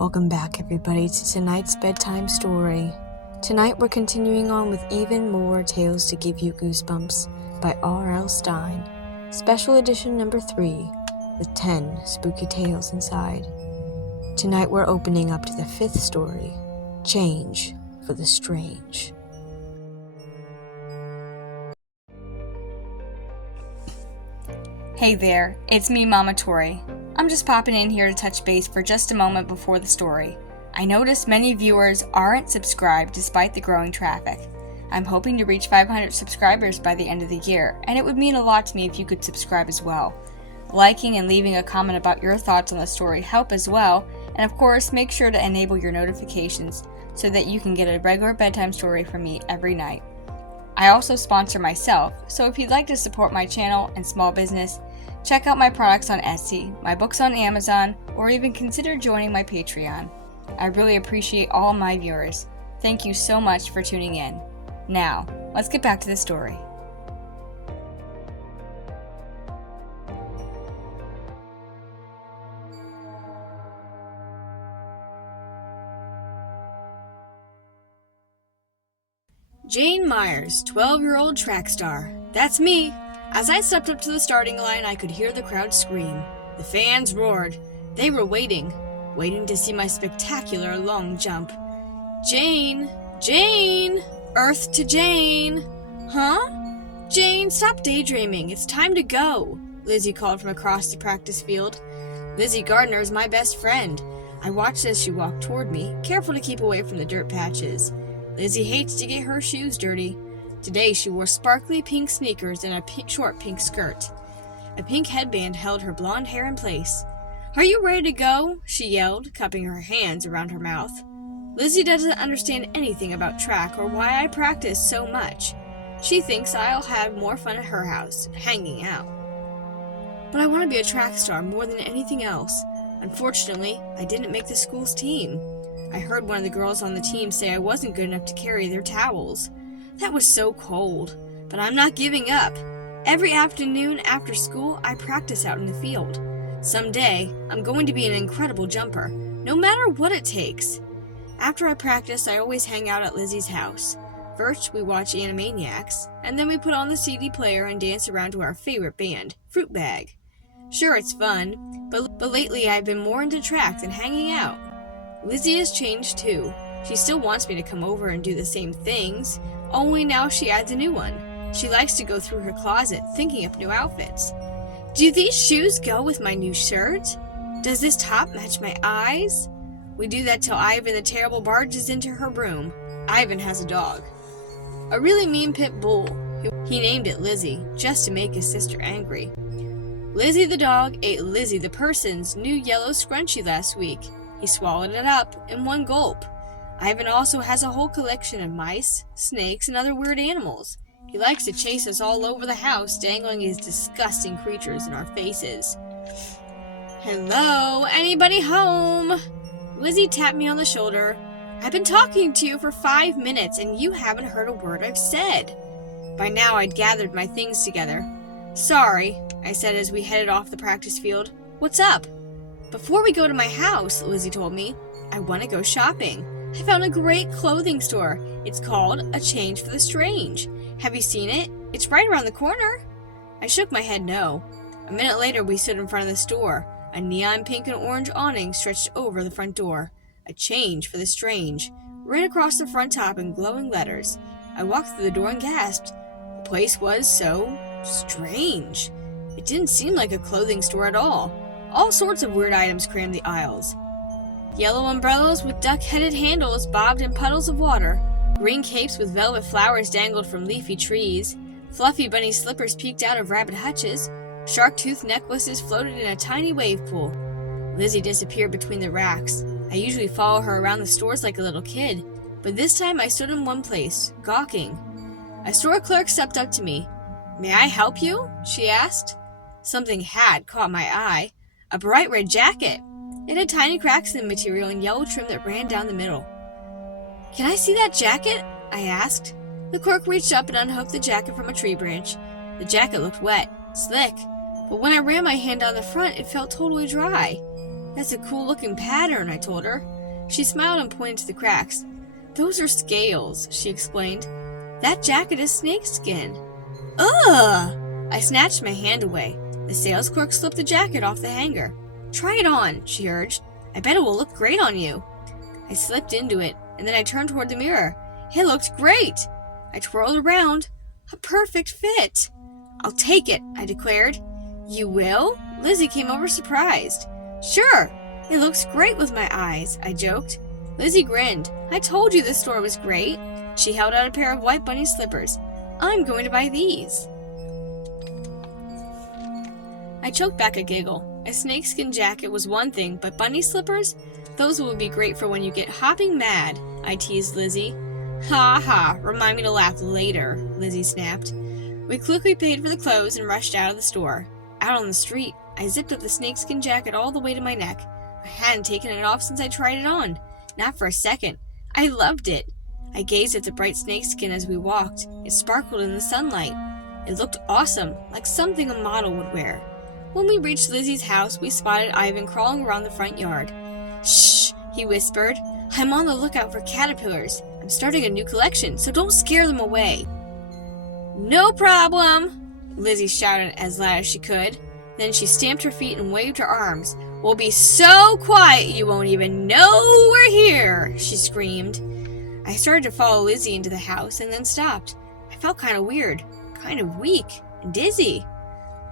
Welcome back, everybody, to tonight's bedtime story. Tonight we're continuing on with even more tales to give you goosebumps by R.L. Stine. Special edition number 3, with 10 spooky tales inside. Tonight we're opening up to the 5th story, Change for the Strange. Hey there, it's me, Mama Tori. I'm just popping in here to touch base for just a moment before the story. I noticed many viewers aren't subscribed despite the growing traffic. I'm hoping to reach 500 subscribers by the end of the year, and it would mean a lot to me if you could subscribe as well. Liking and leaving a comment about your thoughts on the story help as well, and of course make sure to enable your notifications so that you can get a regular bedtime story from me every night. I also sponsor myself, so if you'd like to support my channel and small business, check out my products on Etsy, my books on Amazon, or even consider joining my Patreon. I really appreciate all my viewers. Thank you so much for tuning in. Now, let's get back to the story. Jane Myers, 12-year-old track star. That's me. As I stepped up to the starting line, I could hear the crowd scream. The fans roared. They were waiting to see my spectacular long jump. Jane! Jane! Earth to Jane! Huh? Jane, stop daydreaming. It's time to go, Lizzie called from across the practice field. Lizzie Gardner is my best friend. I watched as she walked toward me, careful to keep away from the dirt patches. Lizzie hates to get her shoes dirty. Today she wore sparkly pink sneakers and a short pink skirt. A pink headband held her blonde hair in place. "Are you ready to go?" she yelled, cupping her hands around her mouth. Lizzie doesn't understand anything about track or why I practice so much. She thinks I'll have more fun at her house, hanging out. But I want to be a track star more than anything else. Unfortunately, I didn't make the school's team. I heard one of the girls on the team say I wasn't good enough to carry their towels. That was so cold, but I'm not giving up. Every afternoon after school, I practice out in the field. Someday, I'm going to be an incredible jumper, no matter what it takes. After I practice, I always hang out at Lizzie's house. First, we watch Animaniacs, and then we put on the CD player and dance around to our favorite band, Fruit Bag. Sure, it's fun, but lately I've been more into track than hanging out. Lizzie has changed too. She still wants me to come over and do the same things, only now she adds a new one. She likes to go through her closet, thinking up new outfits. Do these shoes go with my new shirt? Does this top match my eyes? We do that till Ivan the Terrible barges into her room. Ivan has a dog, a really mean pit bull. He named it Lizzie, just to make his sister angry. Lizzie the dog ate Lizzie the person's new yellow scrunchie last week. He swallowed it up in one gulp. Ivan also has a whole collection of mice, snakes, and other weird animals. He likes to chase us all over the house, dangling his disgusting creatures in our faces. Hello, anybody home? Lizzie tapped me on the shoulder. I've been talking to you for 5 minutes, and you haven't heard a word I've said. By now, I'd gathered my things together. Sorry, I said as we headed off the practice field. What's up? Before we go to my house, Lizzie told me, I want to go shopping. I found a great clothing store. It's called A Change for the Strange. Have you seen it? It's right around the corner. I shook my head no. A minute later, we stood in front of the store. A neon pink and orange awning stretched over the front door. A Change for the Strange, right across the front top in glowing letters. I walked through the door and gasped. The place was so strange. It didn't seem like a clothing store at all. All sorts of weird items crammed the aisles. Yellow umbrellas with duck-headed handles bobbed in puddles of water. Green capes with velvet flowers dangled from leafy trees. Fluffy bunny slippers peeked out of rabbit hutches. Shark-tooth necklaces floated in a tiny wave pool. Lizzie disappeared between the racks. I usually follow her around the stores like a little kid, but this time I stood in one place, gawking. A store clerk stepped up to me. "May I help you?" she asked. Something had caught my eye. A bright red jacket. It had tiny cracks in the material and yellow trim that ran down the middle. "Can I see that jacket?" I asked. The clerk reached up and unhooked the jacket from a tree branch. The jacket looked wet, slick, but when I ran my hand down the front, it felt totally dry. That's a cool-looking pattern, I told her. She smiled and pointed to the cracks. Those are scales, she explained. That jacket is snakeskin. Ugh! I snatched my hand away. The sales clerk slipped the jacket off the hanger. Try it on, she urged. I bet it will look great on you. I slipped into it, and then I turned toward the mirror. It looked great! I twirled around. A perfect fit. I'll take it, I declared. You will? Lizzie came over surprised. Sure, it looks great with my eyes, I joked. Lizzie grinned. I told you this store was great. She held out a pair of white bunny slippers. I'm going to buy these. I choked back a giggle. A snakeskin jacket was one thing, but bunny slippers? Those would be great for when you get hopping mad, I teased Lizzie. Ha ha, remind me to laugh later, Lizzie snapped. We quickly paid for the clothes and rushed out of the store. Out on the street, I zipped up the snakeskin jacket all the way to my neck. I hadn't taken it off since I tried it on. Not for a second. I loved it. I gazed at the bright snakeskin as we walked. It sparkled in the sunlight. It looked awesome, like something a model would wear. When we reached Lizzie's house, we spotted Ivan crawling around the front yard. Shh, he whispered. I'm on the lookout for caterpillars. I'm starting a new collection, so don't scare them away. No problem, Lizzie shouted as loud as she could. Then she stamped her feet and waved her arms. We'll be so quiet you won't even know we're here, she screamed. I started to follow Lizzie into the house and then stopped. I felt kind of weird, kind of weak, and dizzy.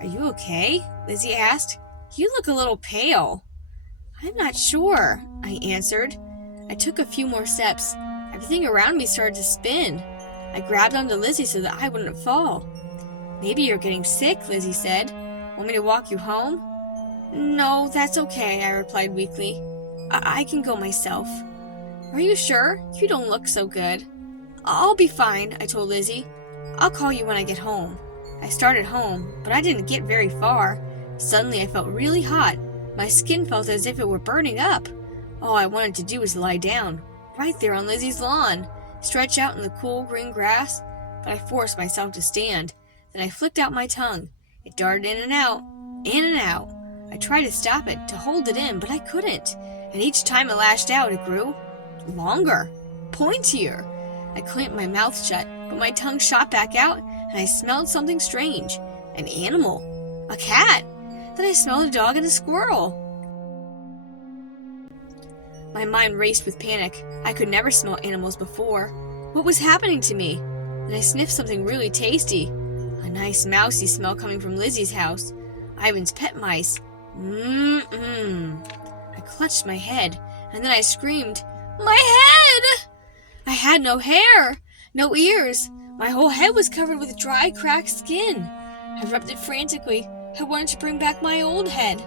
Are you okay? Lizzie asked. You look a little pale. I'm not sure, I answered. I took a few more steps. Everything around me started to spin. I grabbed onto Lizzie so that I wouldn't fall. Maybe you're getting sick, Lizzie said. Want me to walk you home? No, that's okay, I replied weakly. I can go myself. Are you sure? You don't look so good. I'll be fine, I told Lizzie. I'll call you when I get home. I started home, but I didn't get very far. Suddenly I felt really hot. My skin felt as if it were burning up. All I wanted to do was lie down, right there on Lizzie's lawn, stretch out in the cool green grass, but I forced myself to stand. Then I flicked out my tongue. It darted in and out, in and out. I tried to stop it, to hold it in, but I couldn't. And each time it lashed out, it grew longer, pointier. I clamped my mouth shut, but my tongue shot back out, and I smelled something strange. An animal. A cat. Then I smelled a dog and a squirrel. My mind raced with panic. I could never smell animals before. What was happening to me? Then I sniffed something really tasty. A nice mousy smell coming from Lizzie's house. Ivan's pet mice. I clutched my head, and then I screamed, My head! I had no hair, no ears. My whole head was covered with dry, cracked skin. I rubbed it frantically. I wanted to bring back my old head.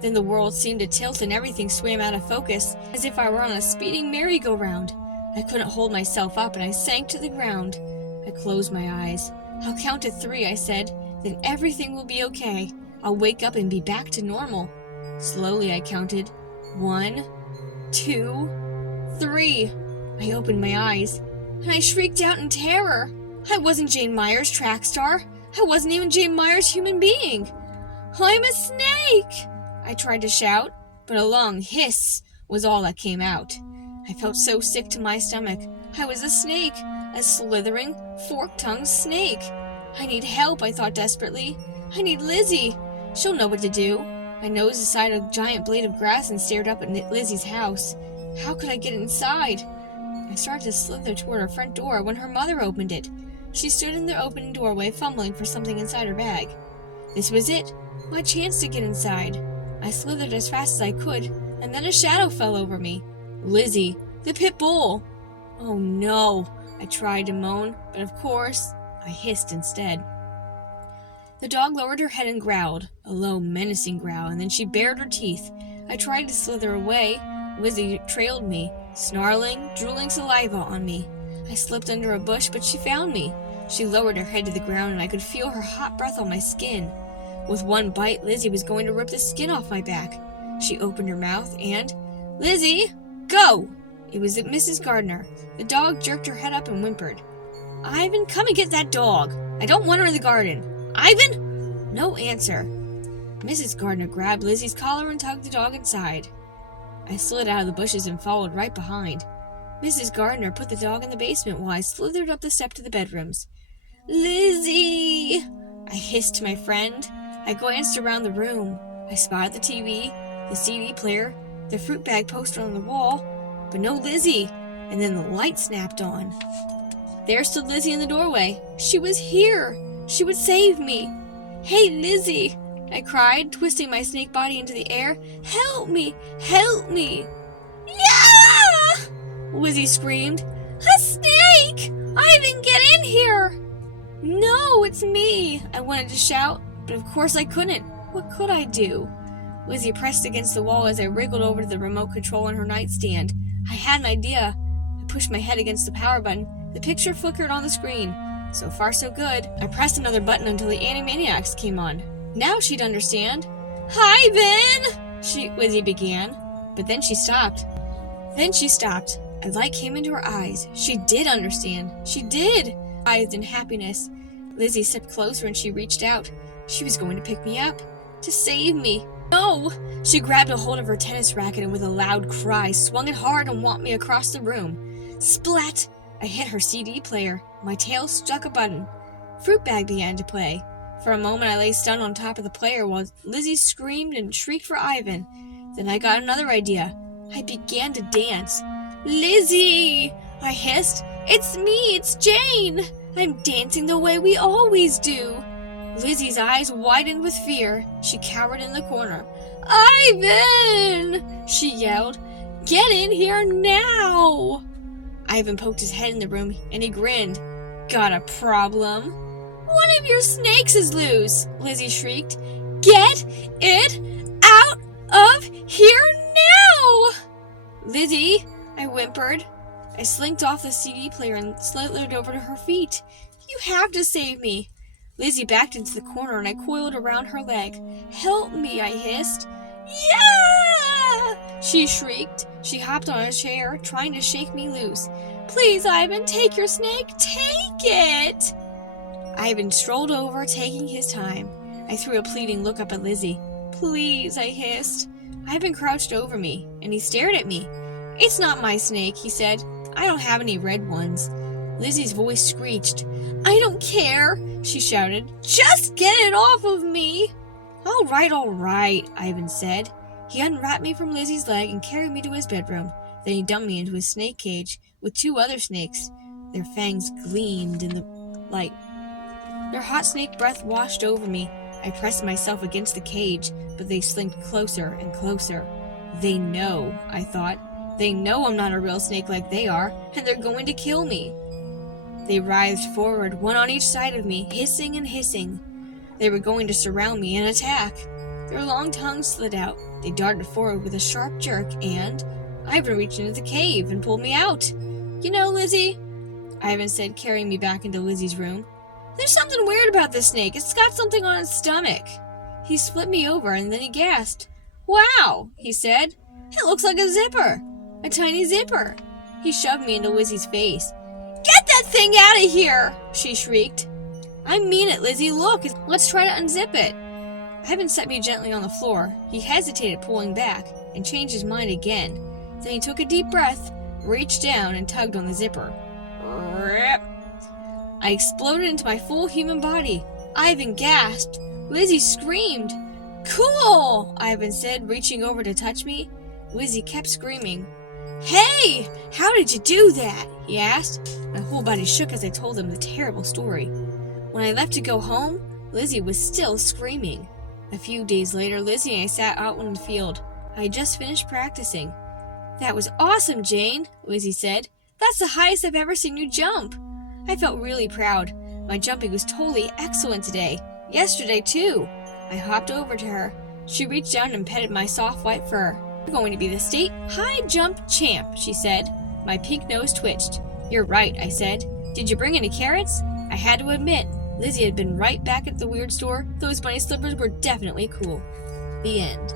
Then the world seemed to tilt and everything swam out of focus, as if I were on a speeding merry-go-round. I couldn't hold myself up, and I sank to the ground. I closed my eyes. I'll count to 3, I said. Then everything will be okay. I'll wake up and be back to normal. Slowly I counted. 1, 2, 3. I opened my eyes, and I shrieked out in terror. I wasn't Jane Myers' track star. I wasn't even Jane Myers' human being. I'm a snake! I tried to shout, but a long hiss was all that came out. I felt so sick to my stomach. I was a snake, a slithering, fork-tongued snake. I need help, I thought desperately. I need Lizzie. She'll know what to do. I nosed aside a giant blade of grass and stared up at Lizzie's house. How could I get inside? I started to slither toward her front door when her mother opened it. She stood in the open doorway fumbling for something inside her bag. This was it, my chance to get inside. I slithered as fast as I could, and then a shadow fell over me. Lizzie, the pit bull. Oh no, I tried to moan, but of course, I hissed instead. The dog lowered her head and growled, a low, menacing growl, and then she bared her teeth. I tried to slither away. Lizzie trailed me, snarling, drooling saliva on me. I slipped under a bush, but she found me. She lowered her head to the ground, and I could feel her hot breath on my skin. With one bite, Lizzie was going to rip the skin off my back. She opened her mouth and, Lizzie, go! It was Mrs. Gardner. The dog jerked her head up and whimpered. Ivan, come and get that dog. I don't want her in the garden. Ivan? No answer. Mrs. Gardner grabbed Lizzie's collar and tugged the dog inside. I slid out of the bushes and followed right behind. Mrs. Gardner put the dog in the basement while I slithered up the step to the bedrooms. "Lizzie!" I hissed to my friend. I glanced around the room. I spotted the TV, the CD player, the fruit bag poster on the wall, but no Lizzie. And then the light snapped on. There stood Lizzie in the doorway. She was here. She would save me. "Hey, Lizzie!" I cried, twisting my snake body into the air. "Help me! Help me!" "Yeah!" Lizzie screamed. "A snake! Ivan, get in here!" "No, it's me!" I wanted to shout, but of course I couldn't. What could I do? Lizzie pressed against the wall as I wriggled over to the remote control on her nightstand. I had an idea. I pushed my head against the power button. The picture flickered on the screen. So far, so good. I pressed another button until the Animaniacs came on. Now she'd understand. "Hi, Ben!" Lizzie began, but then she stopped. A light came into her eyes. She did understand. She did. Eyes in happiness. Lizzie stepped closer and she reached out. She was going to pick me up. To save me. No! She grabbed a hold of her tennis racket and with a loud cry swung it hard and whopped me across the room. Splat! I hit her CD player. My tail struck a button. Fruit Bag began to play. For a moment I lay stunned on top of the player while Lizzie screamed and shrieked for Ivan. Then I got another idea. I began to dance. "Lizzie!" I hissed. "It's me, it's Jane! I'm dancing the way we always do." Lizzie's eyes widened with fear. She cowered in the corner. "Ivan!" she yelled. "Get in here now!" Ivan poked his head in the room and he grinned. "Got a problem?" "One of your snakes is loose!" Lizzie shrieked. "Get it out of here now!" "Lizzie!" I whimpered. I slinked off the CD player and slithered over to her feet. "You have to save me!" Lizzie backed into the corner and I coiled around her leg. "Help me!" I hissed. "Yeah!" she shrieked. She hopped on a chair, trying to shake me loose. "Please, Ivan, take your snake! Take it!" Ivan strolled over, taking his time. I threw a pleading look up at Lizzie. "Please," I hissed. Ivan crouched over me, and he stared at me. "It's not my snake," he said. "I don't have any red ones." Lizzie's voice screeched. "I don't care," she shouted. "Just get it off of me!" All right, Ivan said. He unwrapped me from Lizzie's leg and carried me to his bedroom. Then he dumped me into his snake cage with 2 other snakes. Their fangs gleamed in the light. Their hot snake breath washed over me. I pressed myself against the cage, but they slinked closer and closer. They know, I thought. They know I'm not a real snake like they are, and they're going to kill me. They writhed forward, one on each side of me, hissing and hissing. They were going to surround me and attack. Their long tongues slid out. They darted forward with a sharp jerk, and Ivan reached into the cave and pulled me out. "You know, Lizzie," Ivan said, carrying me back into Lizzie's room, "there's something weird about this snake. It's got something on its stomach." He flipped me over, and then he gasped. "Wow," he said. "It looks like a zipper. A tiny zipper." He shoved me into Lizzie's face. "Get that thing out of here!" she shrieked. "I mean it, Lizzie. Look, let's try to unzip it." Ivan set me gently on the floor. He hesitated, pulling back, and changed his mind again. Then he took a deep breath, reached down, and tugged on the zipper. Rip! I exploded into my full human body. Ivan gasped. Lizzie screamed. "Cool!" Ivan said, reaching over to touch me. Lizzie kept screaming. "Hey! How did you do that?" he asked. My whole body shook as I told him the terrible story. When I left to go home, Lizzie was still screaming. A few days later, Lizzie and I sat out in the field. I had just finished practicing. "That was awesome, Jane," Lizzie said. "That's the highest I've ever seen you jump." I felt really proud. My jumping was totally excellent today. Yesterday, too. I hopped over to her. She reached down and petted my soft white fur. "You're going to be the state high jump champ," she said. My pink nose twitched. "You're right," I said. "Did you bring any carrots?" I had to admit, Lizzie had been right back at the weird store. Those bunny slippers were definitely cool. The end.